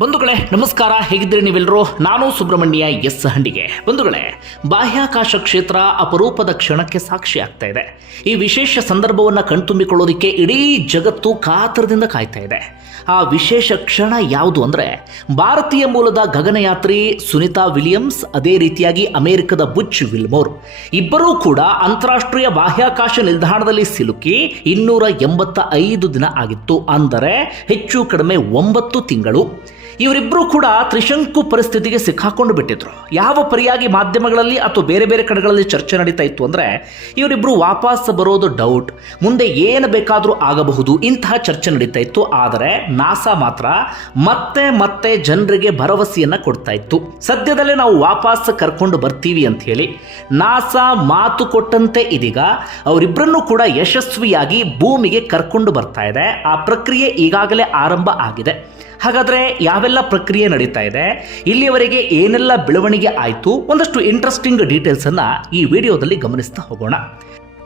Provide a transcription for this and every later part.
ಬಂಧುಗಳೇ, ನಮಸ್ಕಾರ. ಹೇಗಿದ್ದೀರಿ ನೀವೆಲ್ಲರೂ? ನಾನು ಸುಬ್ರಹ್ಮಣ್ಯ ಎಸ್ ಹಂಡಿಗೆ. ಬಂಧುಗಳೇ, ಬಾಹ್ಯಾಕಾಶ ಕ್ಷೇತ್ರ ಅಪರೂಪದ ಕ್ಷಣಕ್ಕೆ ಸಾಕ್ಷಿ ಆಗ್ತಾ ಇದೆ. ಈ ವಿಶೇಷ ಸಂದರ್ಭವನ್ನು ಕಣ್ತುಂಬಿಕೊಳ್ಳೋದಕ್ಕೆ ಇಡೀ ಜಗತ್ತು ಕಾತರದಿಂದ ಕಾಯ್ತಾ ಇದೆ. ಆ ವಿಶೇಷ ಕ್ಷಣ ಯಾವುದು ಅಂದರೆ, ಭಾರತೀಯ ಮೂಲದ ಗಗನಯಾತ್ರಿ ಸುನಿತಾ ವಿಲಿಯಮ್ಸ್, ಅದೇ ರೀತಿಯಾಗಿ ಅಮೆರಿಕದ ಬುಚ್ ವಿಲ್ಮೋರ್. ಇಬ್ಬರೂ ಕೂಡ ಅಂತಾರಾಷ್ಟ್ರೀಯ ಬಾಹ್ಯಾಕಾಶ ನಿಲ್ದಾಣದಲ್ಲಿ ಸಿಲುಕಿ ಇನ್ನೂರ ಎಂಬತ್ತ ಐದು ದಿನ ಆಗಿತ್ತು. ಅಂದರೆ, ಹೆಚ್ಚು ಕಡಿಮೆ ಒಂಬತ್ತು ತಿಂಗಳು. ಇವರಿಬ್ಬರು ಕೂಡ ತ್ರಿಶಂಕು ಪರಿಸ್ಥಿತಿಗೆ ಸಿಕ್ಕಾಕೊಂಡು ಬಿಟ್ಟಿದ್ರು. ಯಾವ ಪರಿಯಾಗಿ ಮಾಧ್ಯಮಗಳಲ್ಲಿ ಅಥವಾ ಬೇರೆ ಬೇರೆ ಕಡೆಗಳಲ್ಲಿ ಚರ್ಚೆ ನಡೀತಾ ಇತ್ತು ಅಂದರೆ ಇವರಿಬ್ಬರು ವಾಪಸ್ ಬರೋದು ಡೌಟ್ ಮುಂದೆ ಏನು ಬೇಕಾದರೂ ಆಗಬಹುದು, ಇಂತಹ ಚರ್ಚೆ ನಡೀತಾ ಇತ್ತು. ಆದರೆ ನಾಸಾ ಮಾತ್ರ ಮತ್ತೆ ಮತ್ತೆ ಜನರಿಗೆ ಭರವಸೆಯನ್ನು ಕೊಡ್ತಾ ಇತ್ತು. ಸದ್ಯದಲ್ಲೇ ನಾವು ವಾಪಸ್ ಕರ್ಕೊಂಡು ಬರ್ತೀವಿ ಅಂತ ಹೇಳಿ ನಾಸಾ ಮಾತು ಕೊಟ್ಟಂತೆ ಇದೀಗ ಅವರಿಬ್ಬರನ್ನು ಕೂಡ ಯಶಸ್ವಿಯಾಗಿ ಭೂಮಿಗೆ ಕರ್ಕೊಂಡು ಬರ್ತಾ ಇದೆ. ಆ ಪ್ರಕ್ರಿಯೆ ಈಗಾಗಲೇ ಆರಂಭ ಆಗಿದೆ. ಹಾಗಾದರೆ ಯಾವೆಲ್ಲ ಪ್ರಕ್ರಿಯೆ ನಡೀತಾ ಇದೆ? ಇಲ್ಲಿಯವರೆಗೆ ಏನೆಲ್ಲ ಬೆಳವಣಿಗೆ ಆಯಿತು? ಒಂದಷ್ಟು ಇಂಟ್ರೆಸ್ಟಿಂಗ್ ಡೀಟೇಲ್ಸನ್ನು ಈ ವಿಡಿಯೋದಲ್ಲಿ ಗಮನಿಸ್ತಾ ಹೋಗೋಣ.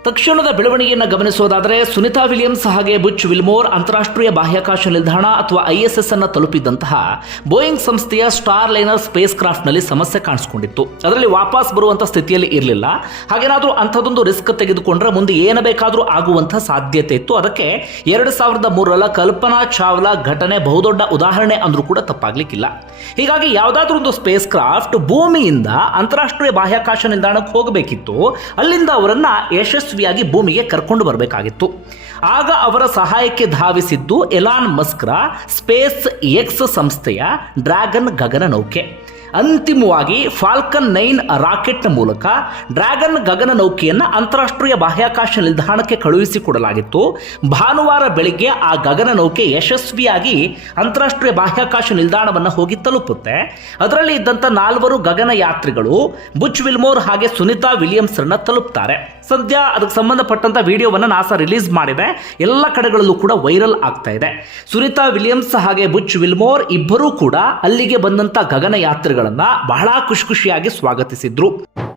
ತಕ್ಷಣದ ಬೆಳವಣಿಗೆಯನ್ನು ಗಮನಿಸೋದಾದರೆ ಸುನಿತಾ ವಿಲಿಯಮ್ಸ್ ಹಾಗೆ ಬುಚ್ ವಿಲ್ಮೋರ್ ಅಂತಾರಾಷ್ಟ್ರೀಯ ಬಾಹ್ಯಾಕಾಶ ನಿಲ್ದಾಣ ಅಥವಾ ಐಎಸ್ಎಸ್ ಎಸ್ ಎಸ್ ಅನ್ನು ತಲುಪಿದ್ದಂತಹ ಬೋಯಿಂಗ್ ಸಂಸ್ಥೆಯ ಸ್ಟಾರ್ ಲೈನರ್ ಸ್ಪೇಸ್ ಕ್ರಾಫ್ಟ್ನಲ್ಲಿ ಸಮಸ್ಯೆ ಕಾಣಿಸಿಕೊಂಡಿತ್ತು. ಅದರಲ್ಲಿ ವಾಪಸ್ ಬರುವಂಥ ಸ್ಥಿತಿಯಲ್ಲಿ ಇರಲಿಲ್ಲ. ಹಾಗೇನಾದರೂ ಅಂಥದ್ದೊಂದು ರಿಸ್ಕ್ ತೆಗೆದುಕೊಂಡ್ರೆ ಮುಂದೆ ಏನು ಬೇಕಾದರೂ ಆಗುವಂಥ ಸಾಧ್ಯತೆ ಇತ್ತು. ಅದಕ್ಕೆ ಎರಡು ಸಾವಿರದ ಮೂರರ ಕಲ್ಪನಾ ಚಾವ್ಲಾ ಘಟನೆ ಬಹುದೊಡ್ಡ ಉದಾಹರಣೆ ಅಂದರೂ ಕೂಡ ತಪ್ಪಾಗ್ಲಿಕ್ಕಿಲ್ಲ. ಹೀಗಾಗಿ ಯಾವುದಾದ್ರೂ ಒಂದು ಸ್ಪೇಸ್ ಕ್ರಾಫ್ಟ್ ಭೂಮಿಯಿಂದ ಅಂತಾರಾಷ್ಟ್ರೀಯ ಬಾಹ್ಯಾಕಾಶ ನಿಲ್ದಾಣಕ್ಕೆ ಹೋಗಬೇಕಿತ್ತು. ಅಲ್ಲಿಂದ ಅವರನ್ನ ಯಶಸ್ವಿಯಾಗಿ ಭೂಮಿಗೆ ಕರ್ಕೊಂಡು ಬರಬೇಕಾಗಿತ್ತು. ಆಗ ಅವರ ಸಹಾಯಕ್ಕೆ ಧಾವಿಸಿದ್ದು ಎಲಾನ್ ಮಸ್ಕ್ರ ಸ್ಪೇಸ್ ಎಕ್ಸ್ ಸಂಸ್ಥೆಯ ಡ್ರ್ಯಾಗನ್ ಗಗನ ನೌಕೆ. ಅಂತಿಮವಾಗಿ ಫಾಲ್ಕನ್ ನೈನ್ ರಾಕೆಟ್ನ ಮೂಲಕ ಡ್ರ್ಯಾಗನ್ ಗಗನ ನೌಕೆಯನ್ನು ಅಂತಾರಾಷ್ಟ್ರೀಯ ಬಾಹ್ಯಾಕಾಶ ನಿಲ್ದಾಣಕ್ಕೆ ಕಳುಹಿಸಿಕೊಡಲಾಗಿತ್ತು ಭಾನುವಾರ ಬೆಳಿಗ್ಗೆ ಆ ಗಗನ ನೌಕೆ ಯಶಸ್ವಿಯಾಗಿ ಅಂತಾರಾಷ್ಟ್ರೀಯ ಬಾಹ್ಯಾಕಾಶ ನಿಲ್ದಾಣವನ್ನು ಹೋಗಿ ತಲುಪುತ್ತೆ. ಅದರಲ್ಲಿ ಇದ್ದಂಥ ನಾಲ್ವರು ಗಗನ ಯಾತ್ರಿಗಳು ಬುಚ್ ವಿಲ್ಮೋರ್ ಹಾಗೆ ಸುನಿತಾ ವಿಲಿಯಮ್ಸ್ರನ್ನ ತಲುಪ್ತಾರೆ. ಸದ್ಯ ಅದಕ್ಕೆ ಸಂಬಂಧಪಟ್ಟಂತ ವಿಡಿಯೋವನ್ನು ನಾಸಾ ರಿಲೀಸ್ ಮಾಡಿದೆ. ಎಲ್ಲ ಕಡೆಗಳಲ್ಲೂ ಕೂಡ ವೈರಲ್ ಆಗ್ತಾ ಇದೆ. ಸುನಿತಾ ವಿಲಿಯಮ್ಸ್ ಹಾಗೆ ಬುಚ್ ವಿಲ್ಮೋರ್ ಇಬ್ಬರೂ ಕೂಡ ಅಲ್ಲಿಗೆ ಬಂದಂತ ಗಗನ ಯಾತ್ರಿಗಳನ್ನ ಬಹಳ ಖುಷಿ ಖುಷಿಯಾಗಿ ಸ್ವಾಗತಿಸಿದ್ರು.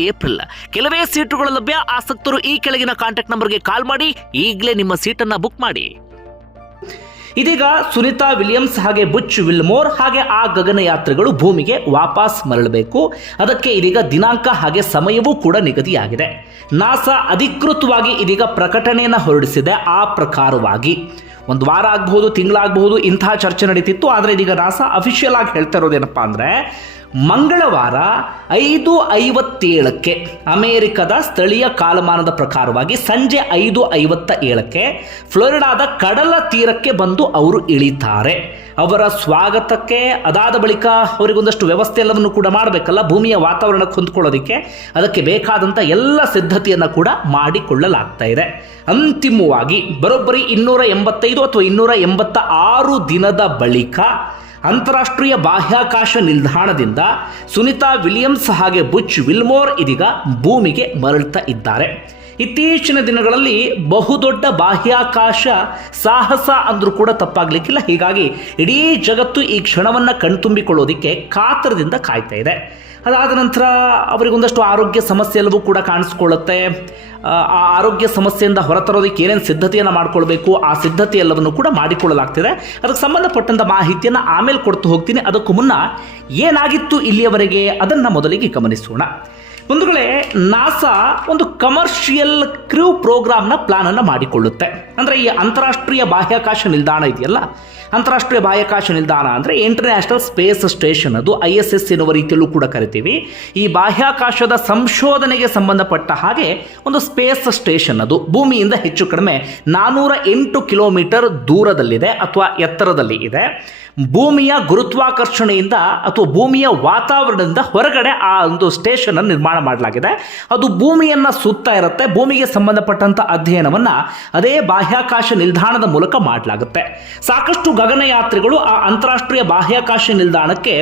ಏಪ್ರಿಲ್. ಕೆಲವೇ ಸೀಟುಗಳು ಲಭ್ಯ. ಆಸಕ್ತರು ಈ ಕೆಳಗಿನ ಕಾಂಟ್ಯಾಕ್ಟ್ ನಂಬರ್ಗೆ ಕಾಲ್ ಮಾಡಿ. ಈಗಲೇ ನಿಮ್ಮ ಸೀಟನ್ನು ಬುಕ್ ಮಾಡಿ. ಇದೀಗ ಸುನಿತಾ ವಿಲಿಯಮ್ಸ್ ಹಾಗೆ ಬುಚ್ ವಿಲ್ಮೋರ್ ಹಾಗೆ ಆ ಗಗನಯಾತ್ರೆಗಳು ಭೂಮಿಗೆ ವಾಪಸ್ ಮರಳಬೇಕು. ಅದಕ್ಕೆ ಇದೀಗ ದಿನಾಂಕ ಹಾಗೆ ಸಮಯವೂ ಕೂಡ ನಿಗದಿಯಾಗಿದೆ. ನಾಸಾ ಅಧಿಕೃತವಾಗಿ ಇದೀಗ ಪ್ರಕಟಣೆಯನ್ನು ಹೊರಡಿಸಿದೆ ಆ ಪ್ರಕಾರವಾಗಿ. ಒಂದು ವಾರ ಆಗಬಹುದು, ತಿಂಗಳಾಗಬಹುದು, ಇಂತಹ ಚರ್ಚೆ ನಡೀತಿತ್ತು. ಆದರೆ ಇದೀಗ ನಾಸಾ ಅಫಿಷಿಯಲ್ ಆಗಿ ಹೇಳ್ತಾ ಇರೋದೇನಪ್ಪ ಅಂದರೆ ಮಂಗಳವಾರ ಐದು ಐವತ್ತೇಳಕ್ಕೆ ಅಮೆರಿಕದ ಸ್ಥಳೀಯ ಕಾಲಮಾನದ ಪ್ರಕಾರವಾಗಿ ಸಂಜೆ ಐದು ಐವತ್ತ ಏಳಕ್ಕೆ ಫ್ಲೋರಿಡಾದ ಕಡಲ ತೀರಕ್ಕೆ ಬಂದು ಅವರು ಇಳಿತಾರೆ. ಅವರ ಸ್ವಾಗತಕ್ಕೆ ಅದಾದ ಬಳಿಕ ಅವರಿಗೊಂದಷ್ಟು ವ್ಯವಸ್ಥೆ ಎಲ್ಲವನ್ನು ಕೂಡ ಮಾಡಬೇಕಲ್ಲ, ಭೂಮಿಯ ವಾತಾವರಣಕ್ಕೆ ಹೊಂದ್ಕೊಳ್ಳೋದಕ್ಕೆ ಅದಕ್ಕೆ ಬೇಕಾದಂಥ ಎಲ್ಲ ಸಿದ್ಧತೆಯನ್ನು ಕೂಡ ಮಾಡಿಕೊಳ್ಳಲಾಗ್ತಾ ಇದೆ. ಅಂತಿಮವಾಗಿ ಬರೋಬ್ಬರಿ ಇನ್ನೂರ ಎಂಬತ್ತೈದು ಅಥವಾ ಇನ್ನೂರ ಎಂಬತ್ತ ಆರು ದಿನದ ಬಳಿಕ ಅಂತಾರಾಷ್ಟ್ರೀಯ ಬಾಹ್ಯಾಕಾಶ ನಿಲ್ದಾಣದಿಂದ ಸುನಿತಾ ವಿಲಿಯಮ್ಸ್ ಹಾಗೆ ಬುಚ್ ವಿಲ್ಮೋರ್ ಇದೀಗ ಭೂಮಿಗೆ ಮರಳ್ತಾ ಇದ್ದಾರೆ. ಇತ್ತೀಚಿನ ದಿನಗಳಲ್ಲಿ ಬಹುದೊಡ್ಡ ಬಾಹ್ಯಾಕಾಶ ಸಾಹಸ ಅಂದರೂ ಕೂಡ ತಪ್ಪಾಗಲಿಕ್ಕಿಲ್ಲ. ಹೀಗಾಗಿ ಇಡೀ ಜಗತ್ತು ಈ ಕ್ಷಣವನ್ನು ಕಣ್ತುಂಬಿಕೊಳ್ಳೋದಕ್ಕೆ ಕಾತರದಿಂದ ಕಾಯ್ತಾ ಇದೆ. ಅದಾದ ನಂತರ ಅವರಿಗೊಂದಷ್ಟು ಆರೋಗ್ಯ ಸಮಸ್ಯೆ ಎಲ್ಲವೂ ಕೂಡ ಕಾಣಿಸ್ಕೊಳ್ಳುತ್ತೆ. ಆ ಆರೋಗ್ಯ ಸಮಸ್ಯೆಯಿಂದ ಹೊರತರೋದಕ್ಕೆ ಏನೇನು ಸಿದ್ಧತೆಯನ್ನು ಮಾಡಿಕೊಳ್ಬೇಕು, ಆ ಸಿದ್ಧತೆ ಎಲ್ಲವನ್ನು ಕೂಡ ಮಾಡಿಕೊಳ್ಳಲಾಗ್ತಿದೆ. ಅದಕ್ಕೆ ಸಂಬಂಧಪಟ್ಟಂಥ ಮಾಹಿತಿಯನ್ನು ಆಮೇಲೆ ಕೊಡ್ತು ಹೋಗ್ತೀನಿ. ಅದಕ್ಕೂ ಮುನ್ನ ಏನಾಗಿತ್ತು ಇಲ್ಲಿಯವರೆಗೆ ಅದನ್ನು ಮೊದಲಿಗೆ ಗಮನಿಸೋಣ. ಬಂಧುಗಳೇ, ನಾಸಾ ಒಂದು ಕಮರ್ಷಿಯಲ್ ಕ್ರೂ ಪ್ರೋಗ್ರಾಮ್ನ ಪ್ಲಾನನ್ನು ಮಾಡಿಕೊಳ್ಳುತ್ತೆ. ಅಂದರೆ ಈ ಅಂತಾರಾಷ್ಟ್ರೀಯ ಬಾಹ್ಯಾಕಾಶ ನಿಲ್ದಾಣ ಇದೆಯಲ್ಲ? ಅಂತಾರಾಷ್ಟ್ರೀಯ ಬಾಹ್ಯಾಕಾಶ ನಿಲ್ದಾಣ ಅಂದರೆ ಇಂಟರ್ನ್ಯಾಷನಲ್ ಸ್ಪೇಸ್ ಸ್ಟೇಷನ್ ಅದು ಐ ಎಸ್ ಎಸ್ ಎನ್ನುವ ರೀತಿಯಲ್ಲೂ ಕೂಡ ಕರಿತೀವಿ. ಈ ಬಾಹ್ಯಾಕಾಶದ ಸಂಶೋಧನೆಗೆ ಸಂಬಂಧಪಟ್ಟ ಹಾಗೆ ಒಂದು ಸ್ಪೇಸ್ ಸ್ಟೇಷನ್ ಅದು. ಭೂಮಿಯಿಂದ ಹೆಚ್ಚು ಕಡಿಮೆ ನಾನ್ನೂರ ಎಂಟು ಕಿಲೋಮೀಟರ್ ದೂರದಲ್ಲಿದೆ ಅಥವಾ ಎತ್ತರದಲ್ಲಿ ಇದೆ. ಭೂಮಿಯ ಗುರುತ್ವಾಕರ್ಷಣೆಯಿಂದ ಅಥವಾ ಭೂಮಿಯ ವಾತಾವರಣದಿಂದ ಹೊರಗಡೆ ಆ ಒಂದು ಸ್ಟೇಷನ್ ಅನ್ನು ನಿರ್ಮಾಣ ಮಾಡಲಾಗಿದೆ. ಅದು ಭೂಮಿಯನ್ನು ಸುತ್ತಾ ಇರುತ್ತೆ, ಭೂಮಿಗೆ ಸಂಬಂಧಪಟ್ಟಂತ ಅಧ್ಯಯನವನ್ನ ಅದೇ ಬಾಹ್ಯಾಕಾಶ ನಿಲ್ದಾಣದ ಮೂಲಕ ಮಾಡಲಾಗುತ್ತೆ. ಸಾಕಷ್ಟು ಗಗನಯಾತ್ರಿಗಳು ಆ ಅಂತಾರಾಷ್ಟ್ರೀಯ ಬಾಹ್ಯಾಕಾಶ ನಿಲ್ದಾಣಕ್ಕೆ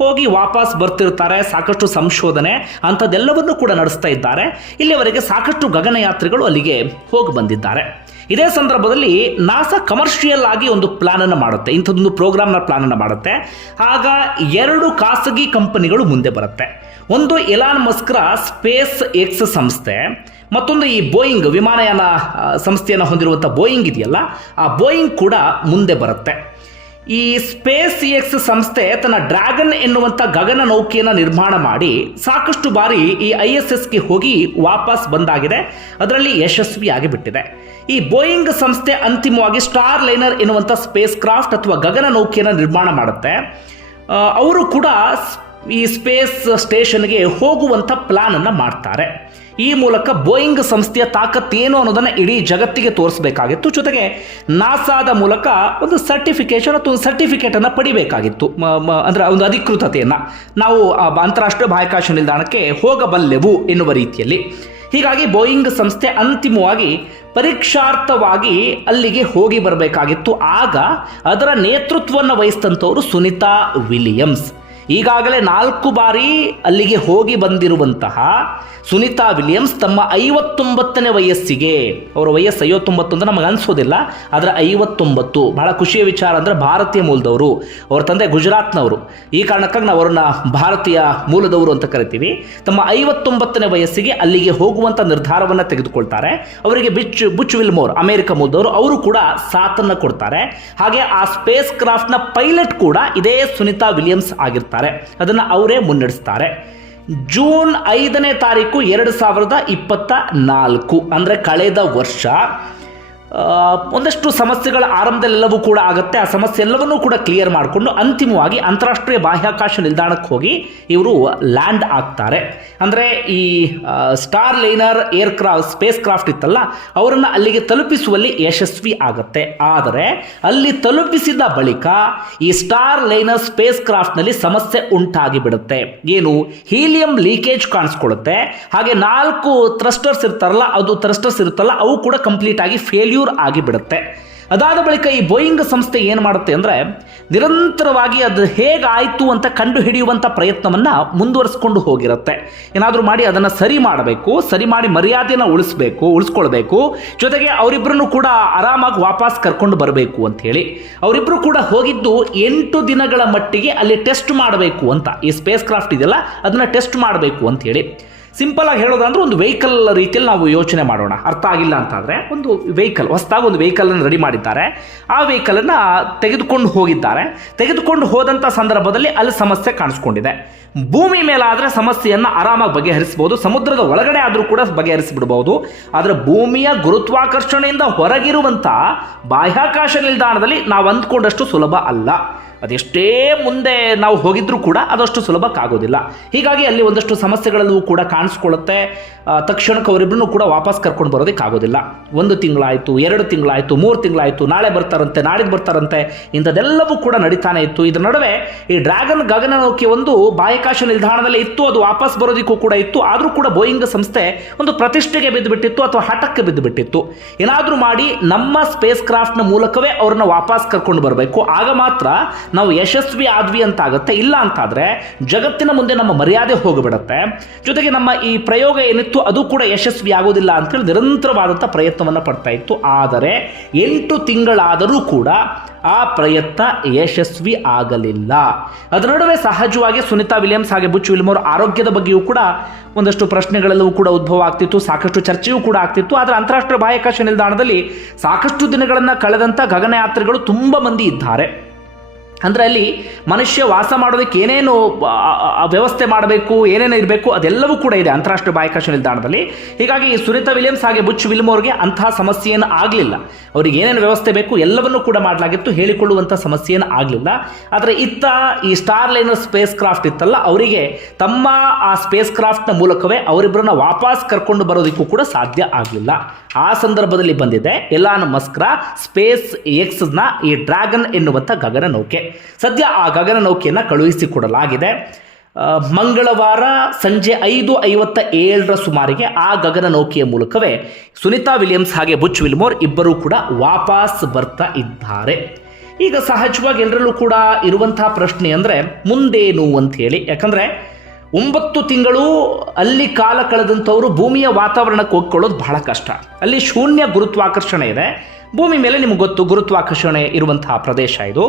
ಹೋಗಿ ವಾಪಸ್ ಬರ್ತಿರ್ತಾರೆ, ಸಾಕಷ್ಟು ಸಂಶೋಧನೆ ಅಂಥದ್ದೆಲ್ಲವನ್ನು ಕೂಡ ನಡೆಸ್ತಾ ಇದ್ದಾರೆ. ಇಲ್ಲಿವರೆಗೆ ಸಾಕಷ್ಟು ಗಗನಯಾತ್ರಿಗಳು ಅಲ್ಲಿಗೆ ಹೋಗಿ ಬಂದಿದ್ದಾರೆ. ಇದೇ ಸಂದರ್ಭದಲ್ಲಿ ನಾಸಾ ಕಮರ್ಷಿಯಲ್ ಆಗಿ ಒಂದು ಪ್ಲಾನ್ ಅನ್ನು ಮಾಡುತ್ತೆ. ಇಂಥದ್ದೊಂದು ಪ್ರೋಗ್ರಾಮ್ನ ಪ್ಲಾನ್ ಅನ್ನು ಮಾಡುತ್ತೆ. ಆಗ ಎರಡು ಖಾಸಗಿ ಕಂಪನಿಗಳು ಮುಂದೆ ಬರುತ್ತೆ. ಒಂದು ಎಲಾನ್ ಮಸ್ಕ್ರ ಸ್ಪೇಸ್ ಎಕ್ಸ್ ಸಂಸ್ಥೆ, ಮತ್ತೊಂದು ಈ ಬೋಯಿಂಗ್ ವಿಮಾನಯಾನ ಸಂಸ್ಥೆಯನ್ನು ಹೊಂದಿರುವಂಥ ಬೋಯಿಂಗ್ ಇದೆಯಲ್ಲ, ಆ ಬೋಯಿಂಗ್ ಕೂಡ ಮುಂದೆ ಬರುತ್ತೆ. ಈ ಸ್ಪೇಸ್ ಎಕ್ಸ್ ಸಂಸ್ಥೆ ತನ್ನ ಡ್ರ್ಯಾಗನ್ ಎನ್ನುವಂಥ ಗಗನ ನೌಕೆಯನ್ನು ನಿರ್ಮಾಣ ಮಾಡಿ ಸಾಕಷ್ಟು ಬಾರಿ ಈ ಐ ಎಸ್ ಎಸ್ಗೆ ಹೋಗಿ ವಾಪಸ್ ಬಂದಾಗಿದೆ. ಅದರಲ್ಲಿ ಯಶಸ್ವಿಯಾಗಿ ಬಿಟ್ಟಿದೆ ಈ ಬೋಯಿಂಗ್ ಸಂಸ್ಥೆ ಅಂತಿಮವಾಗಿ ಸ್ಟಾರ್ ಲೈನರ್ ಎನ್ನುವಂಥ ಸ್ಪೇಸ್ ಕ್ರಾಫ್ಟ್ ಅಥವಾ ಗಗನ ನೌಕೆಯನ್ನು ನಿರ್ಮಾಣ ಮಾಡುತ್ತೆ. ಅವರು ಕೂಡ ಈ ಸ್ಪೇಸ್ ಸ್ಟೇಷನ್ಗೆ ಹೋಗುವಂಥ ಪ್ಲಾನನ್ನು ಮಾಡ್ತಾರೆ. ಈ ಮೂಲಕ ಬೋಯಿಂಗ್ ಸಂಸ್ಥೆಯ ತಾಕತ್ತೇನು ಅನ್ನೋದನ್ನು ಇಡೀ ಜಗತ್ತಿಗೆ ತೋರಿಸಬೇಕಾಗಿತ್ತು. ಜೊತೆಗೆ ನಾಸಾದ ಮೂಲಕ ಒಂದು ಸರ್ಟಿಫಿಕೇಶನ್ ಅಥವಾ ಒಂದು ಸರ್ಟಿಫಿಕೇಟನ್ನು ಪಡಿಬೇಕಾಗಿತ್ತು. ಅಂದರೆ ಒಂದು ಅಧಿಕೃತತೆಯನ್ನು. ನಾವು ಅಂತಾರಾಷ್ಟ್ರೀಯ ಬಾಹ್ಯಾಕಾಶ ನಿಲ್ದಾಣಕ್ಕೆ ಹೋಗಬಲ್ಲೆವು ಎನ್ನುವ ರೀತಿಯಲ್ಲಿ. ಹೀಗಾಗಿ ಬೋಯಿಂಗ್ ಸಂಸ್ಥೆ ಅಂತಿಮವಾಗಿ ಪರೀಕ್ಷಾರ್ಥವಾಗಿ ಅಲ್ಲಿಗೆ ಹೋಗಿ ಬರಬೇಕಾಗಿತ್ತು. ಆಗ ಅದರ ನೇತೃತ್ವವನ್ನು ವಹಿಸಿದಂಥವರು ಸುನಿತಾ ವಿಲಿಯಮ್ಸ್. ಈಗಾಗಲೇ ನಾಲ್ಕು ಬಾರಿ ಅಲ್ಲಿಗೆ ಹೋಗಿ ಬಂದಿರುವಂತಹ ಸುನಿತಾ ವಿಲಿಯಮ್ಸ್ ತಮ್ಮ ಐವತ್ತೊಂಬತ್ತನೇ ವಯಸ್ಸಿಗೆ. ಅವರ ವಯಸ್ಸು ಐವತ್ತೊಂಬತ್ತು ಅಂತ ನಮಗೆ ಅನಿಸೋದಿಲ್ಲ, ಆದರೆ ಐವತ್ತೊಂಬತ್ತು. ಬಹಳ ಖುಷಿಯ ವಿಚಾರ ಅಂದರೆ ಭಾರತೀಯ ಮೂಲದವರು, ಅವರ ತಂದೆ ಗುಜರಾತ್ನವರು. ಈ ಕಾರಣಕ್ಕಾಗಿ ನಾವು ಅವರನ್ನ ಭಾರತೀಯ ಮೂಲದವರು ಅಂತ ಕರಿತೀವಿ. ತಮ್ಮ ಐವತ್ತೊಂಬತ್ತನೇ ವಯಸ್ಸಿಗೆ ಅಲ್ಲಿಗೆ ಹೋಗುವಂಥ ನಿರ್ಧಾರವನ್ನು ತೆಗೆದುಕೊಳ್ತಾರೆ. ಅವರಿಗೆ ಬಿಚ್, ಬುಚ್ ವಿಲ್ಮೋರ್, ಅಮೆರಿಕ ಮೂಲದವರು, ಅವರು ಕೂಡ ಸಾಥನ್ನು ಕೊಡ್ತಾರೆ. ಹಾಗೆ ಆ ಸ್ಪೇಸ್ ಕ್ರಾಫ್ಟ್ನ ಪೈಲಟ್ ಕೂಡ ಇದೇ ಸುನಿತಾ ವಿಲಿಯಮ್ಸ್ ಆಗಿರ್ತಾರೆ. ಅದನ್ನು ಅವರೇ ಮುನ್ನಡೆಸ್ತಾರೆ. ಜೂನ್ ಐದನೇ ತಾರೀಕು ಎರಡು ಸಾವಿರದ ಇಪ್ಪತ್ತ ನಾಲ್ಕು ಅಂದರೆ ಕಳೆದ ವರ್ಷ ಒಂದಷ್ಟು ಸಮಸ್ಯೆಗಳ ಆರಂಭದಲ್ಲೆಲ್ಲವೂ ಕೂಡ ಆಗುತ್ತೆ. ಆ ಸಮಸ್ಯೆ ಎಲ್ಲವನ್ನೂ ಕೂಡ ಕ್ಲಿಯರ್ ಮಾಡಿಕೊಂಡು ಅಂತಿಮವಾಗಿ ಅಂತಾರಾಷ್ಟ್ರೀಯ ಬಾಹ್ಯಾಕಾಶ ನಿಲ್ದಾಣಕ್ಕೆ ಹೋಗಿ ಇವರು ಲ್ಯಾಂಡ್ ಆಗ್ತಾರೆ ಅಂದರೆ ಈ Starliner aircraft spacecraft ಇತ್ತಲ್ಲ, ಅವರನ್ನು ಅಲ್ಲಿಗೆ ತಲುಪಿಸುವಲ್ಲಿ ಯಶಸ್ವಿ ಆಗುತ್ತೆ. ಆದರೆ ಅಲ್ಲಿ ತಲುಪಿಸಿದ ಬಳಿಕ ಈ ಸ್ಟಾರ್ ಲೈನರ್ ಸ್ಪೇಸ್ ಕ್ರಾಫ್ಟ್ನಲ್ಲಿ ಸಮಸ್ಯೆ ಉಂಟಾಗಿ ಬಿಡುತ್ತೆ. ಏನು? ಹೀಲಿಯಂ ಲೀಕೇಜ್ ಕಾಣಿಸ್ಕೊಳ್ಳುತ್ತೆ. ಹಾಗೆ ನಾಲ್ಕು ಥ್ರಸ್ಟರ್ಸ್ ಇರ್ತಾರಲ್ಲ, ಅದು ಥ್ರಸ್ಟರ್ಸ್ ಇರುತ್ತಲ್ಲ, ಅವು ಕೂಡ ಕಂಪ್ಲೀಟ್ ಆಗಿ ಫೇಲ್ಯೂರ್ ಆಗಿ ಬಿಡುತ್ತೆ. ಅದಾದ ಬಳಿಕ ಈ ಬೋಯಿಂಗ್ ಸಂಸ್ಥೆ ಏನು ಮಾಡುತ್ತೆ ಅಂದರೆ ನಿರಂತರವಾಗಿ ಅದು ಹೇಗಾಯಿತು ಅಂತ ಕಂಡು ಹಿಡಿಯುವಂಥ ಪ್ರಯತ್ನವನ್ನು ಮುಂದುವರಿಸ್ಕೊಂಡು ಹೋಗಿರುತ್ತೆ. ಏನಾದರೂ ಮಾಡಿ ಅದನ್ನು ಸರಿ ಮಾಡಬೇಕು, ಸರಿ ಮಾಡಿ ಮರ್ಯಾದೆಯನ್ನು ಉಳಿಸ್ಬೇಕು, ಉಳಿಸ್ಕೊಳ್ಬೇಕು. ಜೊತೆಗೆ ಅವರಿಬ್ಬರನ್ನು ಕೂಡ ಆರಾಮಾಗಿ ವಾಪಸ್ ಕರ್ಕೊಂಡು ಬರಬೇಕು ಅಂತ ಹೇಳಿ. ಅವರಿಬ್ಬರು ಕೂಡ ಹೋಗಿದ್ದು ಎಂಟು ದಿನಗಳ ಮಟ್ಟಿಗೆ ಅಲ್ಲಿ ಟೆಸ್ಟ್ ಮಾಡಬೇಕು ಅಂತ. ಈ ಸ್ಪೇಸ್ ಕ್ರಾಫ್ಟ್ ಇದೆಯಲ್ಲ, ಅದನ್ನು ಟೆಸ್ಟ್ ಮಾಡಬೇಕು ಅಂತ ಹೇಳಿ. ಸಿಂಪಲ್ ಆಗಿ ಹೇಳೋದಂದ್ರೆ ಒಂದು ವೆಹಿಕಲ್ ರೀತಿಯಲ್ಲಿ ನಾವು ಯೋಚನೆ ಮಾಡೋಣ. ಅರ್ಥ ಆಗಿಲ್ಲ ಅಂತಾದರೆ ಒಂದು ವೆಹಿಕಲ್ ಹೊಸದಾಗಿ ಒಂದು ವೆಹಿಕಲನ್ನು ರೆಡಿ ಮಾಡಿದ್ದಾರೆ. ಆ ವೆಹಿಕಲನ್ನು ತೆಗೆದುಕೊಂಡು ಹೋಗಿದ್ದಾರೆ. ತೆಗೆದುಕೊಂಡು ಹೋದಂಥ ಸಂದರ್ಭದಲ್ಲಿ ಅಲ್ಲಿ ಸಮಸ್ಯೆ ಕಾಣಿಸ್ಕೊಂಡಿದೆ. ಭೂಮಿ ಮೇಲಾದರೆ ಸಮಸ್ಯೆಯನ್ನು ಆರಾಮಾಗಿ ಬಗೆಹರಿಸಬಹುದು ಸಮುದ್ರದ ಒಳಗಡೆ ಆದರೂ ಕೂಡ ಬಗೆಹರಿಸಿಬಿಡಬಹುದು ಆದರೆ ಭೂಮಿಯ ಗುರುತ್ವಾಕರ್ಷಣೆಯಿಂದ ಹೊರಗಿರುವಂಥ ಬಾಹ್ಯಾಕಾಶ ನಿಲ್ದಾಣದಲ್ಲಿ ನಾವು ಅಂದ್ಕೊಂಡಷ್ಟು ಸುಲಭ ಅಲ್ಲ. ಅದೆಷ್ಟೇ ಮುಂದೆ ನಾವು ಹೋಗಿದ್ರೂ ಕೂಡ ಅದಷ್ಟು ಸುಲಭಕ್ಕಾಗೋದಿಲ್ಲ. ಹೀಗಾಗಿ ಅಲ್ಲಿ ಒಂದಷ್ಟು ಸಮಸ್ಯೆಗಳಲ್ಲೂ ಕೂಡ ಕಾಣಿಸ್ಕೊಳ್ಳುತ್ತೆ. ತಕ್ಷಣಕ್ಕೆ ಅವರಿಬ್ಬರೂ ಕೂಡ ವಾಪಸ್ ಕರ್ಕೊಂಡು ಬರೋದಕ್ಕಾಗೋದಿಲ್ಲ. ಒಂದು ತಿಂಗಳಾಯಿತು, ಎರಡು ತಿಂಗಳಾಯಿತು, ಮೂರು ತಿಂಗಳಾಯಿತು, ನಾಳೆ ಬರ್ತಾರಂತೆ, ನಾಡಿದ್ದು ಬರ್ತಾರಂತೆ ಇಂಥದ್ದೆಲ್ಲವೂ ಕೂಡ ನಡೀತಾನೆ ಇತ್ತು. ಇದರ ನಡುವೆ ಈ ಡ್ರ್ಯಾಗನ್ ಗಗನನೌಕೆ ಒಂದು ಬಾಹ್ಯಾಕಾಶ ನಿಲ್ದಾಣದಲ್ಲಿ ಇತ್ತು, ಅದು ವಾಪಸ್ ಬರೋದಕ್ಕೂ ಕೂಡ ಇತ್ತು. ಆದರೂ ಕೂಡ ಬೋಯಿಂಗ್ ಸಂಸ್ಥೆ ಒಂದು ಪ್ರತಿಷ್ಠೆಗೆ ಬಿದ್ದುಬಿಟ್ಟಿತ್ತು ಅಥವಾ ಹಠಕ್ಕೆ ಬಿದ್ದುಬಿಟ್ಟಿತ್ತು. ಏನಾದರೂ ಮಾಡಿ ನಮ್ಮ ಸ್ಪೇಸ್ ಕ್ರಾಫ್ಟ್ನ ಮೂಲಕವೇ ಅವ್ರನ್ನ ವಾಪಸ್ ಕರ್ಕೊಂಡು ಬರಬೇಕು. ಆಗ ಮಾತ್ರ ನಾವು ಯಶಸ್ವಿ ಆದ್ವಿ ಅಂತ ಆಗುತ್ತೆ ಇಲ್ಲ ಅಂತಾದರೆ ಜಗತ್ತಿನ ಮುಂದೆ ನಮ್ಮ ಮರ್ಯಾದೆ ಹೋಗಿಬಿಡುತ್ತೆ. ಜೊತೆಗೆ ನಮ್ಮ ಈ ಪ್ರಯೋಗ ಏನಿತ್ತು ಅದು ಕೂಡ ಯಶಸ್ವಿ ಆಗೋದಿಲ್ಲ ಅಂತೇಳಿ ನಿರಂತರವಾದಂಥ ಪ್ರಯತ್ನವನ್ನು ಪಡ್ತಾ ಇತ್ತು. ಆದರೆ ಎಂಟು ತಿಂಗಳಾದರೂ ಕೂಡ ಆ ಪ್ರಯತ್ನ ಯಶಸ್ವಿ ಆಗಲಿಲ್ಲ. ಅದರ ನಡುವೆ ಸಹಜವಾಗಿ ಸುನಿತಾ ವಿಲಿಯಮ್ಸ್ ಹಾಗೆ ಬುಚ್ಚು ವಿಲಿಯಮ್ ಅವರ ಆರೋಗ್ಯದ ಬಗ್ಗೆಯೂ ಕೂಡ ಒಂದಷ್ಟು ಪ್ರಶ್ನೆಗಳೆಲ್ಲವೂ ಕೂಡ ಉದ್ಭವ ಆಗ್ತಿತ್ತು, ಸಾಕಷ್ಟು ಚರ್ಚೆಯೂ ಕೂಡ ಆಗ್ತಿತ್ತು. ಆದರೆ ಅಂತಾರಾಷ್ಟ್ರೀಯ ಬಾಹ್ಯಾಕಾಶ ನಿಲ್ದಾಣದಲ್ಲಿ ಸಾಕಷ್ಟು ದಿನಗಳನ್ನು ಕಳೆದಂಥ ಗಗನಯಾತ್ರಿಗಳು ತುಂಬ ಮಂದಿ ಇದ್ದಾರೆ. ಅಂದರೆ ಅಲ್ಲಿ ಮನುಷ್ಯ ವಾಸ ಮಾಡೋದಕ್ಕೆ ಏನೇನು ವ್ಯವಸ್ಥೆ ಮಾಡಬೇಕು, ಏನೇನು ಇರಬೇಕು, ಅದೆಲ್ಲವೂ ಕೂಡ ಇದೆ ಅಂತಾರಾಷ್ಟ್ರೀಯ ಬಾಹ್ಯಾಕಾಶ ನಿಲ್ದಾಣದಲ್ಲಿ. ಹೀಗಾಗಿ ಈ ಸುನಿತಾ ವಿಲಿಯಮ್ಸ್ ಹಾಗೆ ಬುಚ್ ವಿಲ್ಮೋರ್ಗೆ ಅಂತಹ ಸಮಸ್ಯೆಯನ್ನು ಆಗಲಿಲ್ಲ. ಅವರಿಗೆ ಏನೇನು ವ್ಯವಸ್ಥೆ ಬೇಕು ಎಲ್ಲವನ್ನೂ ಕೂಡ ಮಾಡಲಾಗಿತ್ತು, ಹೇಳಿಕೊಳ್ಳುವಂಥ ಸಮಸ್ಯೆಯನ್ನು ಆಗಲಿಲ್ಲ. ಆದರೆ ಇತ್ತ ಈ ಸ್ಟಾರ್ ಲೈನರ್ ಸ್ಪೇಸ್ ಕ್ರಾಫ್ಟ್ ಇತ್ತಲ್ಲ, ಅವರಿಗೆ ತಮ್ಮ ಆ ಸ್ಪೇಸ್ ಕ್ರಾಫ್ಟ್ನ ಮೂಲಕವೇ ಅವರಿಬ್ಬರನ್ನ ವಾಪಸ್ ಕರ್ಕೊಂಡು ಬರೋದಕ್ಕೂ ಕೂಡ ಸಾಧ್ಯ ಆಗಲಿಲ್ಲ. ಆ ಸಂದರ್ಭದಲ್ಲಿ ಬಂದಿದೆ ಎಲ್ಲಾನು ಮಸ್ಕ್ರ ಸ್ಪೇಸ್ ಎಕ್ಸ್ನ ಈ ಡ್ರ್ಯಾಗನ್ ಎನ್ನುವಂಥ ಗಗನ ನೌಕೆ ಸದ್ಯ ಆ ಗಗನನೌಕೆಯನ್ನು ಕಳುಹಿಸಿಕೊಡಲಾಗಿದೆ ಆ, ಮಂಗಳವಾರ ಸಂಜೆ ಐದು ಐವತ್ತ ಏಳರ ಸುಮಾರಿಗೆ ಆ ಗಗನನೌಕೆಯ ಮೂಲಕವೇ ಸುನಿತಾ ವಿಲಿಯಮ್ಸ್ ಹಾಗೆ ಬುಚ್ ವಿಲ್ಮೋರ್ ಇಬ್ಬರೂ ಕೂಡ ವಾಪಸ್ ಬರ್ತಾ ಇದ್ದಾರೆ. ಈಗ ಸಹಜವಾಗಿ ಎಲ್ಲರಲ್ಲೂ ಕೂಡ ಇರುವಂತಹ ಪ್ರಶ್ನೆ ಅಂದರೆ ಮುಂದೇನು ಅಂತ ಹೇಳಿ. ಯಾಕಂದರೆ ಒಂಬತ್ತು ತಿಂಗಳು ಅಲ್ಲಿ ಕಾಲ ಕಳೆದಂಥವರು ಭೂಮಿಯ ವಾತಾವರಣಕ್ಕೆ ಹೋಗ್ಕೊಳ್ಳೋದು ಬಹಳ ಕಷ್ಟ. ಅಲ್ಲಿ ಶೂನ್ಯ ಗುರುತ್ವಾಕರ್ಷಣೆ ಇದೆ. ಭೂಮಿ ಮೇಲೆ ನಿಮ್ಗೆ ಗೊತ್ತು ಗುರುತ್ವಾಕರ್ಷಣೆ ಇರುವಂತಹ ಪ್ರದೇಶ ಇದು.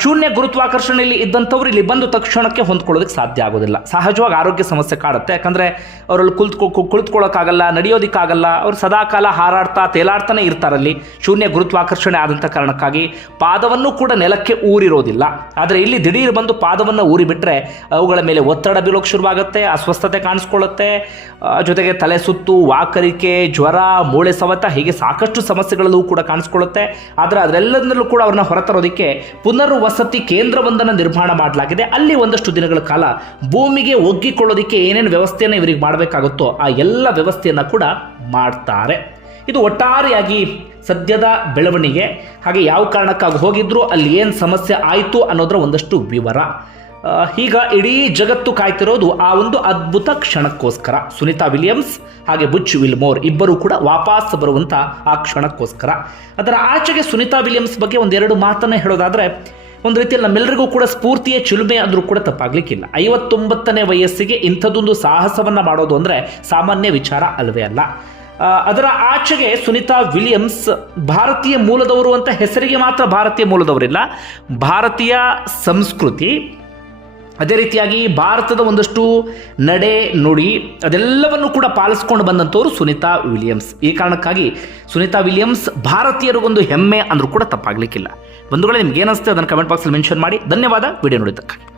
ಶೂನ್ಯ ಗುರುತ್ವಾಕರ್ಷಣೆಯಲ್ಲಿ ಇದ್ದಂಥವ್ರು ಇಲ್ಲಿ ಬಂದು ತಕ್ಷಣಕ್ಕೆ ಹೊಂದ್ಕೊಳ್ಳೋದಕ್ಕೆ ಸಾಧ್ಯ ಆಗೋದಿಲ್ಲ. ಸಹಜವಾಗಿ ಆರೋಗ್ಯ ಸಮಸ್ಯೆ ಕಾಡುತ್ತೆ. ಯಾಕಂದರೆ ಅವರಲ್ಲಿ ಕುಳಿತು ಕುಳಿತುಕೊಳ್ಳೋಕ್ಕಾಗಲ್ಲ, ನಡೆಯೋದಕ್ಕಾಗಲ್ಲ, ಅವ್ರು ಸದಾಕಾಲ ಹಾರಾಡ್ತಾ, ತೇಲಾಡ್ತಾನೆ ಇರ್ತಾರಲ್ಲಿ ಶೂನ್ಯ ಗುರುತ್ವಾಕರ್ಷಣೆ ಆದಂಥ ಕಾರಣಕ್ಕಾಗಿ ಪಾದವನ್ನು ಕೂಡ ನೆಲಕ್ಕೆ ಊರಿರೋದಿಲ್ಲ. ಆದರೆ ಇಲ್ಲಿ ದಿಢೀರ್ ಬಂದು ಪಾದವನ್ನು ಊರಿಬಿಟ್ರೆ ಅವುಗಳ ಮೇಲೆ ಒತ್ತಡ ಬೀಳೋಕೆ ಶುರುವಾಗುತ್ತೆ, ಅಸ್ವಸ್ಥತೆ ಕಾಣಿಸ್ಕೊಳ್ಳುತ್ತೆ. ಜೊತೆಗೆ ತಲೆ ಸುತ್ತು, ವಾಕರಿಕೆ, ಜ್ವರ, ಮೂಳೆ ಸವತ ಹೀಗೆ ಸಾಕಷ್ಟು ಸಮಸ್ಯೆಗಳಲ್ಲೂ ಕೂಡ ಕಾಣಿಸ್ಕೊಳ್ಳುತ್ತೆ. ಆದರೆ ಅದರೆಲ್ಲದರಲ್ಲೂ ಕೂಡ ಅವ್ರನ್ನ ಹೊರತರೋದಕ್ಕೆ ಪುನರ್ವಸತಿ ಕೇಂದ್ರವೊಂದನ್ನು ನಿರ್ಮಾಣ ಮಾಡಲಾಗಿದೆ. ಅಲ್ಲಿ ಒಂದಷ್ಟು ದಿನಗಳ ಕಾಲ ಭೂಮಿಗೆ ಒಗ್ಗಿಕೊಳ್ಳೋದಕ್ಕೆ ಏನೇನು ವ್ಯವಸ್ಥೆಯನ್ನು ಇವರಿಗೆ ಮಾಡಬೇಕಾಗುತ್ತೋ ಆ ಎಲ್ಲ ವ್ಯವಸ್ಥೆಯನ್ನು ಕೂಡ ಮಾಡ್ತಾರೆ. ಇದು ಒಟ್ಟಾರೆಯಾಗಿ ಸದ್ಯದ ಬೆಳವಣಿಗೆ, ಹಾಗೆ ಯಾವ ಕಾರಣಕ್ಕಾಗಿ ಹೋಗಿದ್ರು, ಅಲ್ಲಿ ಏನು ಸಮಸ್ಯೆ ಆಯಿತು ಅನ್ನೋದರ ಒಂದಷ್ಟು ವಿವರ. ಈಗ ಇಡೀ ಜಗತ್ತು ಕಾಯ್ತಿರೋದು ಆ ಒಂದು ಅದ್ಭುತ ಕ್ಷಣಕ್ಕೋಸ್ಕರ. ಸುನಿತಾ ವಿಲಿಯಮ್ಸ್ ಹಾಗೆ ಬುಚ್ ವಿಲ್ಮೋರ್ ಇಬ್ಬರು ಕೂಡ ವಾಪಸ್ ಬರುವಂಥ ಆ ಕ್ಷಣಕ್ಕೋಸ್ಕರ. ಅದರ ಆಚೆಗೆ ಸುನಿತಾ ವಿಲಿಯಮ್ಸ್ ಬಗ್ಗೆ ಒಂದೆರಡು ಮಾತನ್ನೇ ಹೇಳೋದಾದ್ರೆ, ಒಂದು ರೀತಿಯಲ್ಲಿ ನಮ್ಮೆಲ್ಲರಿಗೂ ಕೂಡ ಸ್ಫೂರ್ತಿಯ ಚುಲುಮೆ ಆದರೂ ಕೂಡ ತಪ್ಪಾಗ್ಲಿಕ್ಕಿಲ್ಲ. ಐವತ್ತೊಂಬತ್ತನೇ ವಯಸ್ಸಿಗೆ ಇಂಥದ್ದೊಂದು ಸಾಹಸವನ್ನು ಮಾಡೋದು ಅಂದರೆ ಸಾಮಾನ್ಯ ವಿಚಾರ ಅಲ್ವೇ ಅಲ್ಲ. ಅದರ ಆಚೆಗೆ ಸುನಿತಾ ವಿಲಿಯಮ್ಸ್ ಭಾರತೀಯ ಮೂಲದವರು ಅಂತ ಹೆಸರಿಗೆ ಮಾತ್ರ ಭಾರತೀಯ ಮೂಲದವರಿಲ್ಲ. ಭಾರತೀಯ ಸಂಸ್ಕೃತಿ ಅದೇ ರೀತಿಯಾಗಿ ಭಾರತದ ಒಂದಷ್ಟು ನಡೆ ನುಡಿ ಅದೆಲ್ಲವನ್ನು ಕೂಡ ಪಾಲಿಸ್ಕೊಂಡು ಬಂದಂಥವ್ರು ಸುನಿತಾ ವಿಲಿಯಮ್ಸ್. ಈ ಕಾರಣಕ್ಕಾಗಿ ಸುನಿತಾ ವಿಲಿಯಮ್ಸ್ ಭಾರತೀಯರಿಗೊಂದು ಹೆಮ್ಮೆ ಅಂದರೂ ಕೂಡ ತಪ್ಪಾಗಲಿಕ್ಕಿಲ್ಲ. ಬಂಧುಗಳೇ ನಿಮ್ಗೆ ಏನಿಸುತ್ತೆ ಅದನ್ನು ಕಮೆಂಟ್ ಬಾಕ್ಸಲ್ಲಿ ಮೆನ್ಷನ್ ಮಾಡಿ. ಧನ್ಯವಾದ. ವಿಡಿಯೋ ನೋಡಿದ್ದಕ್ಕಾಗಿ.